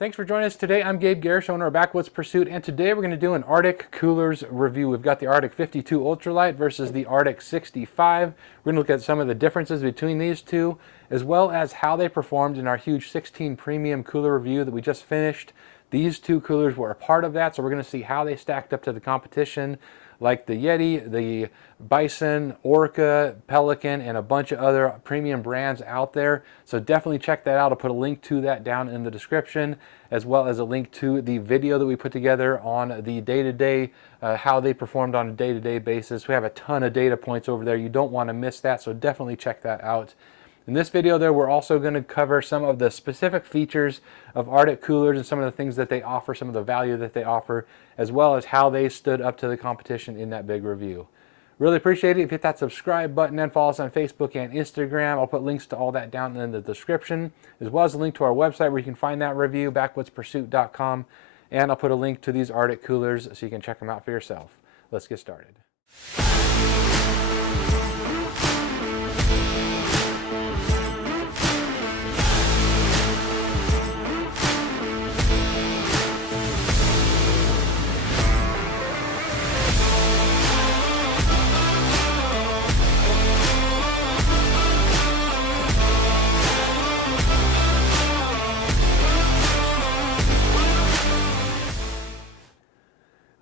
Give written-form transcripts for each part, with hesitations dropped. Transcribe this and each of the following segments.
Thanks for joining us today. I'm Gabe Garish, owner of Backwoods Pursuit, and today we're going to do an RTIC Coolers review. We've got the RTIC 52 Ultralight versus the RTIC 65. We're going to look at some of the differences between these two, as well as how they performed in our huge 16 premium cooler review that we just finished. These two coolers were a part of that, so we're going to see how they stacked up to the competition, like the Yeti, the Bison, Orca, Pelican, and a bunch of other premium brands out there. So definitely check that out. I'll put a link to that down in the description, as well as a link to the video that we put together on the day-to-day, how they performed on a day-to-day basis. We have a ton of data points over there. You don't want to miss that, so definitely check that out. In this video there, we're also going to cover some of the specific features of RTIC coolers and some of the things that they offer, some of the value that they offer, as well as how they stood up to the competition in that big review. Really appreciate it if you hit that subscribe button and follow us on Facebook and Instagram. I'll put links to all that down in the description, as well as a link to our website where you can find that review, backwoodspursuit.com, and I'll put a link to these RTIC coolers so you can check them out for yourself. Let's get started.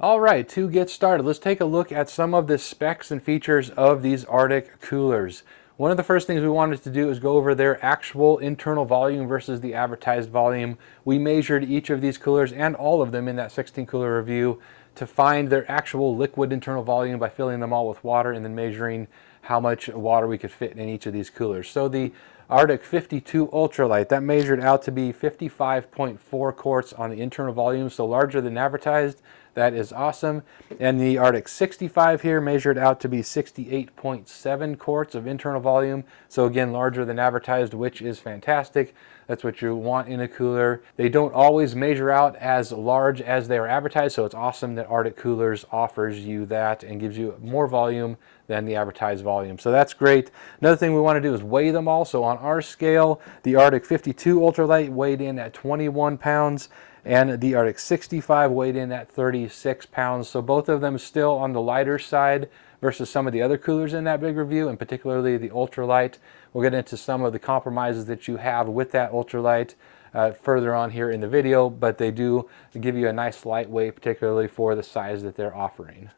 All right, to get started, let's take a look at some of the specs and features of these RTIC coolers. One of the first things we wanted to do is go over their actual internal volume versus the advertised volume. We measured each of these coolers and all of them in that 16 cooler review to find their actual liquid internal volume by filling them all with water and then measuring how much water we could fit in each of these coolers. So the RTIC 52 Ultralight, that measured out to be 55.4 quarts on the internal volume, so larger than advertised. That is awesome. And the RTIC 65 here measured out to be 68.7 quarts of internal volume. So again, larger than advertised, which is fantastic. That's what you want in a cooler. They don't always measure out as large as they are advertised, so it's awesome that RTIC Coolers offers you that and gives you more volume than the advertised volume. So that's great. Another thing we want to do is weigh them all. So on our scale, the RTIC 52 Ultralight weighed in at 21 pounds. And the RTIC 65 weighed in at 36 pounds. So both of them still on the lighter side versus some of the other coolers in that big review, and particularly the Ultralight. We'll get into some of the compromises that you have with that Ultralight further on here in the video, but they do give you a nice lightweight, particularly for the size that they're offering.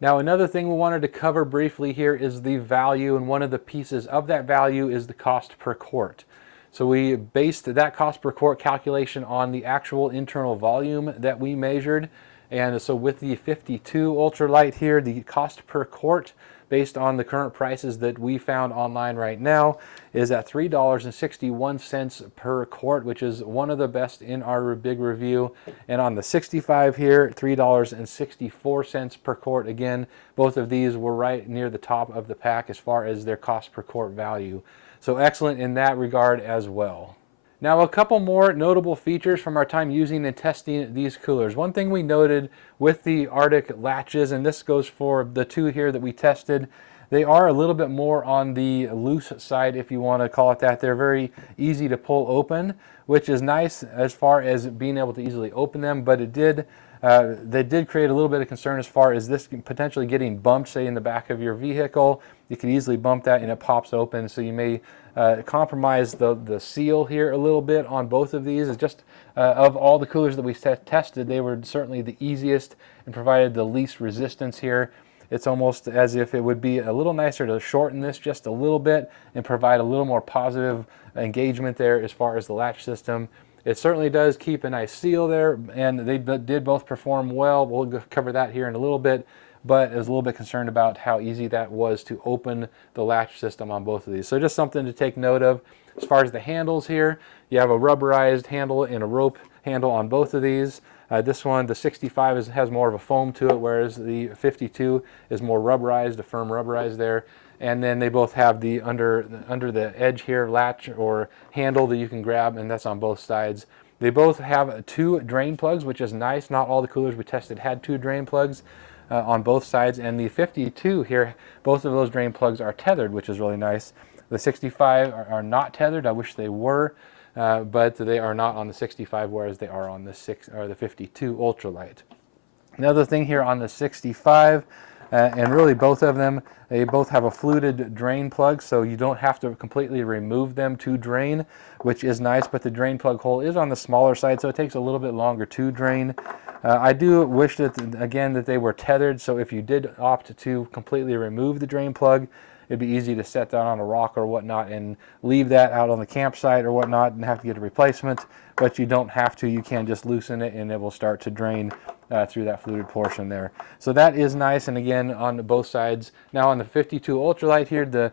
Now, another thing we wanted to cover briefly here is the value, and one of the pieces of that value is the cost per quart. So we based that cost per quart calculation on the actual internal volume that we measured. And so with the 52 Ultralight here, the cost per quart based on the current prices that we found online right now is at $3.61 per quart, which is one of the best in our big review. And on the 65 here, $3.64 per quart. Again, both of these were right near the top of the pack as far as their cost per quart value. So excellent in that regard as well. Now, a couple more notable features from our time using and testing these coolers. One thing we noted with the RTIC Latches, and this goes for the two here that we tested, they are a little bit more on the loose side, if you want to call it that. They're very easy to pull open, which is nice as far as being able to easily open them, but they did create a little bit of concern as far as this potentially getting bumped, say in the back of your vehicle. You can easily bump that and it pops open, so you may compromise the seal here a little bit on both of these. It's just of all the coolers that we tested, they were certainly the easiest and provided the least resistance here. It's almost as if it would be a little nicer to shorten this just a little bit and provide a little more positive engagement there as far as the latch system. It certainly does keep a nice seal there, and they did both perform well. We'll cover that here in a little bit, but I was a little bit concerned about how easy that was to open the latch system on both of these. So just something to take note of. As far as the handles here, you have a rubberized handle and a rope handle on both of these. This one, the 65, has more of a foam to it, whereas the 52 is more rubberized, a firm rubberized there. And then they both have the under the edge here latch or handle that you can grab, and that's on both sides. They both have 2 drain plugs, which is nice. Not all the coolers we tested had 2 drain plugs on both sides, and the 52 here, both of those drain plugs are tethered, which is really nice. The 65 are not tethered. I wish they were. but they are not on the 65, whereas they are on the 52 Ultralight. Another thing here on the 65, and really both of them, they both have a fluted drain plug, so you don't have to completely remove them to drain, which is nice, but the drain plug hole is on the smaller side, so it takes a little bit longer to drain. I do wish that, again, that they were tethered, so if you did opt to completely remove the drain plug, it'd be easy to set that on a rock or whatnot and leave that out on the campsite or whatnot and have to get a replacement, but you don't have to. You can just loosen it and it will start to drain through that fluted portion there. So that is nice, and again, on both sides. Now on the 52 Ultralight here, the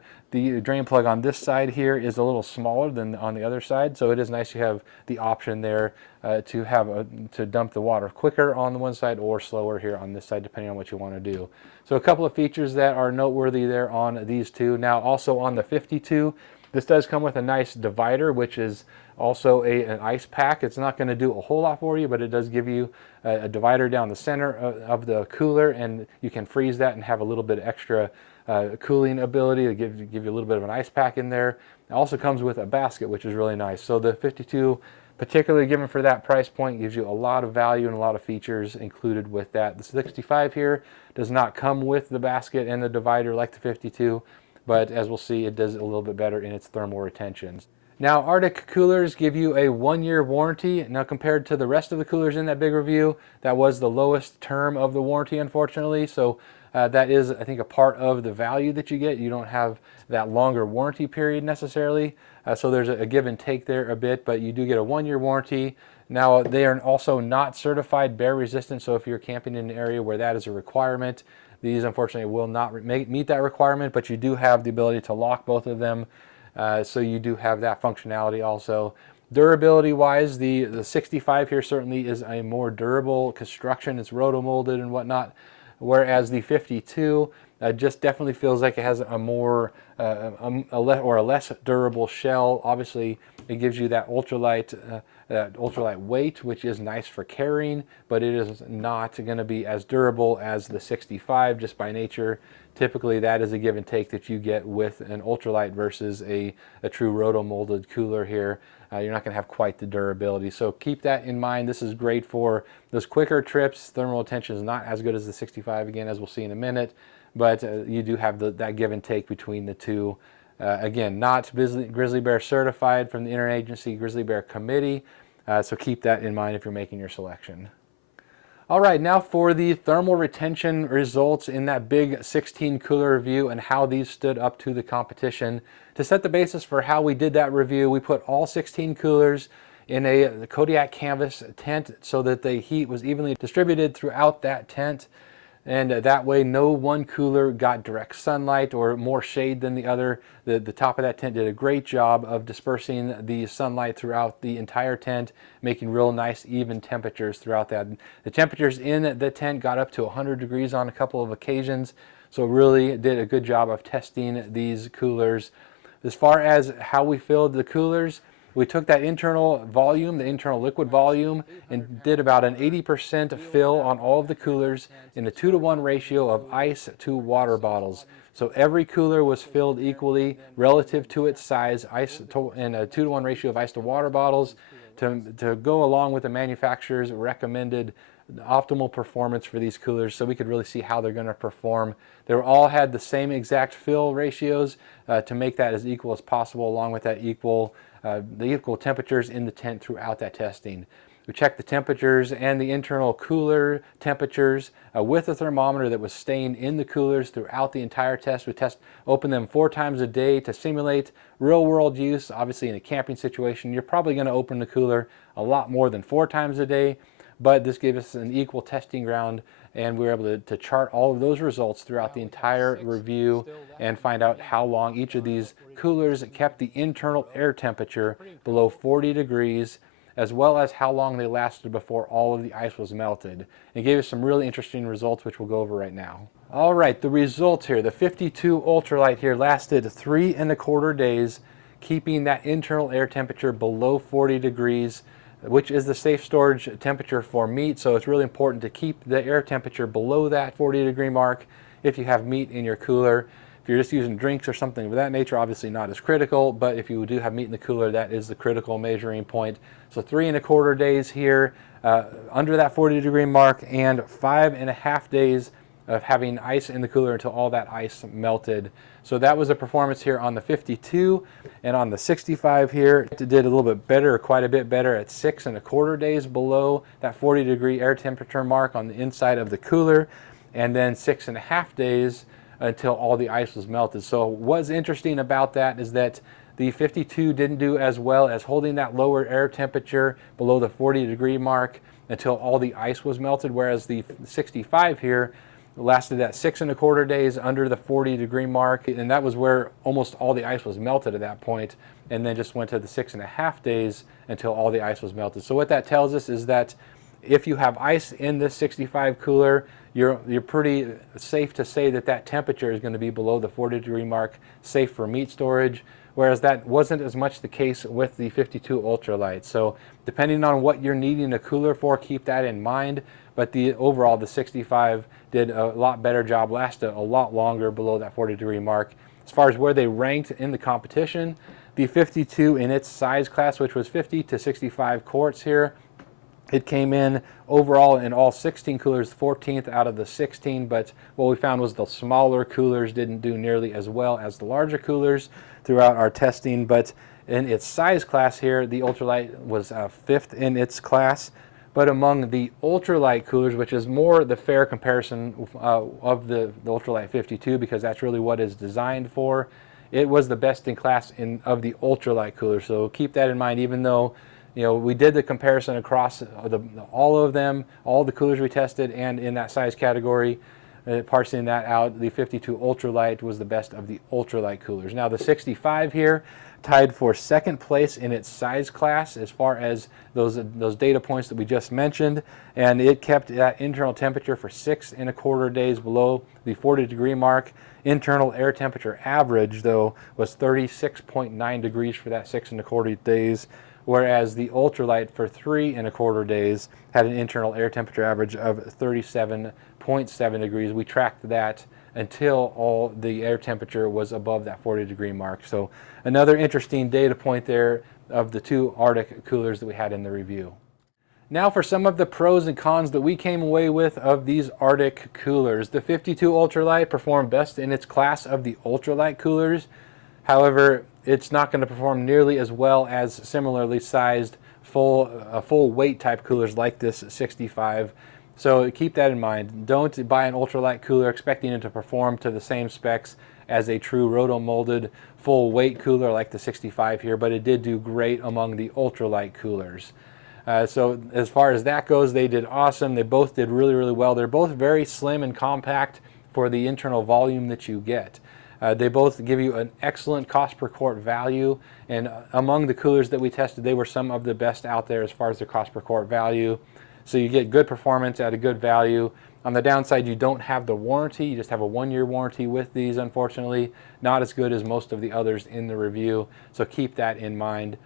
drain plug on this side here is a little smaller than on the other side, so it is nice to have the option there to dump the water quicker on the one side or slower here on this side, depending on what you want to do. So a couple of features that are noteworthy there on these two. Now also on the 52, this does come with a nice divider, which is also an ice pack. It's not going to do a whole lot for you, but it does give you a divider down the center of the cooler, and you can freeze that and have a little bit extra cooling ability to give you a little bit of an ice pack in there. It also comes with a basket, which is really nice. So the 52, particularly given for that price point, gives you a lot of value and a lot of features included with that. The 65 here does not come with the basket and the divider like the 52, but as we'll see, it does a little bit better in its thermal retention. Now, RTIC coolers give you a 1-year warranty. Now, compared to the rest of the coolers in that big review, that was the lowest term of the warranty, unfortunately. So that is, I think, a part of the value that you get. You don't have that longer warranty period necessarily. So there's a give and take there a bit, but you do get a 1-year warranty. Now, they are also not certified bear resistant, so if you're camping in an area where that is a requirement, these unfortunately will not meet that requirement, but you do have the ability to lock both of them. So you do have that functionality also. Durability wise, the 65 here certainly is a more durable construction. It's roto-molded and whatnot, whereas the 52 just definitely feels like it has a more a less durable shell. Obviously, it gives you that ultralight weight, which is nice for carrying, but it is not going to be as durable as the 65 just by nature. Typically, that is a give and take that you get with an ultralight versus a true roto-molded cooler here. You're not going to have quite the durability. So keep that in mind. This is great for those quicker trips. Thermal retention is not as good as the 65, again, as we'll see in a minute, but you do have that give and take between the two. Again, not Grizzly Bear certified from the Interagency Grizzly Bear Committee, so keep that in mind if you're making your selection. All right, now for the thermal retention results in that big 16 cooler review and how these stood up to the competition. To set the basis for how we did that review, we put all 16 coolers in a Kodiak canvas tent so that the heat was evenly distributed throughout that tent. And that way no one cooler got direct sunlight or more shade than the other. The top of that tent did a great job of dispersing the sunlight throughout the entire tent, making real nice even temperatures throughout that. The temperatures in the tent got up to 100 degrees on a couple of occasions, so really did a good job of testing these coolers. As far as how we filled the coolers, we took that internal volume, the internal liquid volume, and did about an 80% fill on all of the coolers in a 2-to-1 ratio of ice to water bottles. So every cooler was filled equally relative to its size, in a 2-to-1 ratio of ice to water bottles to go along with the manufacturer's recommended optimal performance for these coolers, so we could really see how they're going to perform. They all had the same exact fill ratios to make that as equal as possible, along with that the equal temperatures in the tent throughout that testing. We checked the temperatures and the internal cooler temperatures with a thermometer that was staying in the coolers throughout the entire test. We opened them 4 times a day to simulate real world use. Obviously in a camping situation, you're probably going to open the cooler a lot more than 4 times a day, but this gave us an equal testing ground, and we were able to chart all of those results throughout the entire review and find out how long each of these coolers kept the internal air temperature below 40 degrees, as well as how long they lasted before all of the ice was melted. It gave us some really interesting results, which we'll go over right now. All right, the results here. The 52 Ultralight here lasted 3¼ days, keeping that internal air temperature below 40 degrees, which is the safe storage temperature for meat. So it's really important to keep the air temperature below that 40 degree mark if you have meat in your cooler. If you're just using drinks or something of that nature, obviously not as critical, but if you do have meat in the cooler, that is the critical measuring point. So 3¼ days here, under that 40-degree mark, and 5½ days of having ice in the cooler until all that ice melted. So that was a performance here on the 52, and on the 65 here, it did a little bit better, quite a bit better, at 6¼ days below that 40-degree air temperature mark on the inside of the cooler, and then 6½ days until all the ice was melted. So what's interesting about that is that the 52 didn't do as well as holding that lower air temperature below the 40-degree mark until all the ice was melted, whereas the 65 here lasted at 6¼ days under the 40-degree mark, and that was where almost all the ice was melted at that point, and then just went to the 6½ days until all the ice was melted. So what that tells us is that if you have ice in this 65 cooler, you're pretty safe to say that that temperature is going to be below the 40-degree mark, safe for meat storage, whereas that wasn't as much the case with the 52 Ultralight. So depending on what you're needing a cooler for, keep that in mind. But overall, the 65 did a lot better job, lasted a lot longer below that 40-degree mark. As far as where they ranked in the competition, the 52 in its size class, which was 50 to 65 quarts here, it came in overall in all 16 coolers 14th out of the 16, but what we found was the smaller coolers didn't do nearly as well as the larger coolers throughout our testing. But in its size class here, the Ultralight was 5th in its class. But among the Ultralight coolers, which is more the fair comparison of the Ultralight 52, because that's really what it's designed for, it was the best in class of the Ultralight cooler. So keep that in mind, even though we did the comparison across all of them, all the coolers we tested, and in that size category, parsing that out, the 52 Ultralight was the best of the Ultralight coolers. Now the 65 here tied for 2nd place in its size class as far as those data points that we just mentioned, and it kept that internal temperature for 6¼ days below the 40-degree mark. Internal air temperature average, though, was 36.9 degrees for that 6¼ days, whereas the Ultralight for 3¼ days had an internal air temperature average of 37.7 degrees. We tracked that until all the air temperature was above that 40-degree mark. So another interesting data point there of the 2 Arctic coolers that we had in the review. Now for some of the pros and cons that we came away with of these Arctic coolers. The 52 Ultralight performed best in its class of the Ultralight coolers. However, it's not going to perform nearly as well as similarly sized full weight type coolers like this 65. So keep that in mind. Don't buy an Ultralight cooler expecting it to perform to the same specs as a true roto-molded full weight cooler like the 65 here, but it did do great among the Ultralight coolers. So as far as that goes, they did awesome. They both did really, really well. They're both very slim and compact for the internal volume that you get. They both give you an excellent cost per quart value, and among the coolers that we tested, they were some of the best out there as far as their cost per quart value. So you get good performance at a good value. On the downside, you don't have the warranty. You just have a 1-year warranty with these, unfortunately. Not as good as most of the others in the review, so keep that in mind.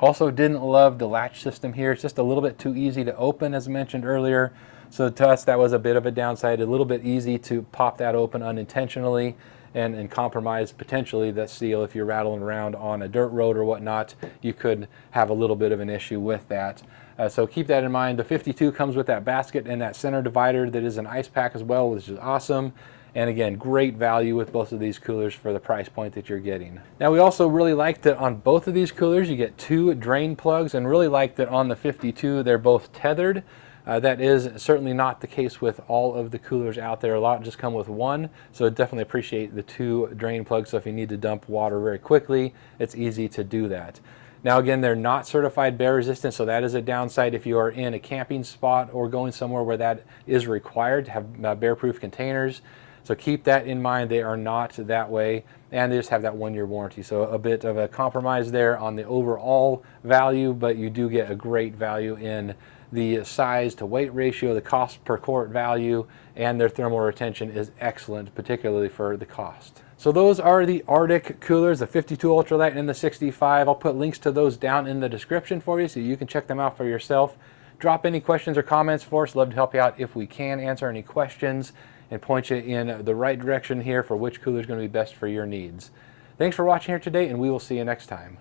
Also didn't love the latch system here. It's just a little bit too easy to open, as mentioned earlier. So to us, that was a bit of a downside, a little bit easy to pop that open unintentionally and compromise potentially the seal. If you're rattling around on a dirt road or whatnot, you could have a little bit of an issue with that. So keep that in mind. The 52 comes with that basket and that center divider that is an ice pack as well, which is awesome. And again, great value with both of these coolers for the price point that you're getting. Now we also really like that on both of these coolers you get 2 drain plugs, and really like that on the 52 they're both tethered. That is certainly not the case with all of the coolers out there. A lot just come with 1, so definitely appreciate the 2 drain plugs. So if you need to dump water very quickly, it's easy to do that. Now again, they're not certified bear resistant, so that is a downside if you are in a camping spot or going somewhere where that is required to have bear-proof containers. So keep that in mind. They are not that way, and they just have that 1-year warranty. So a bit of a compromise there on the overall value, but you do get a great value in the size to weight ratio, the cost per quart value, and their thermal retention is excellent, particularly for the cost. So those are the RTIC coolers, the 52 Ultralight and the 65. I'll put links to those down in the description for you so you can check them out for yourself. Drop any questions or comments for us. Love to help you out if we can answer any questions. and point you in the right direction here for which cooler is going to be best for your needs. Thanks for watching here today, and we will see you next time.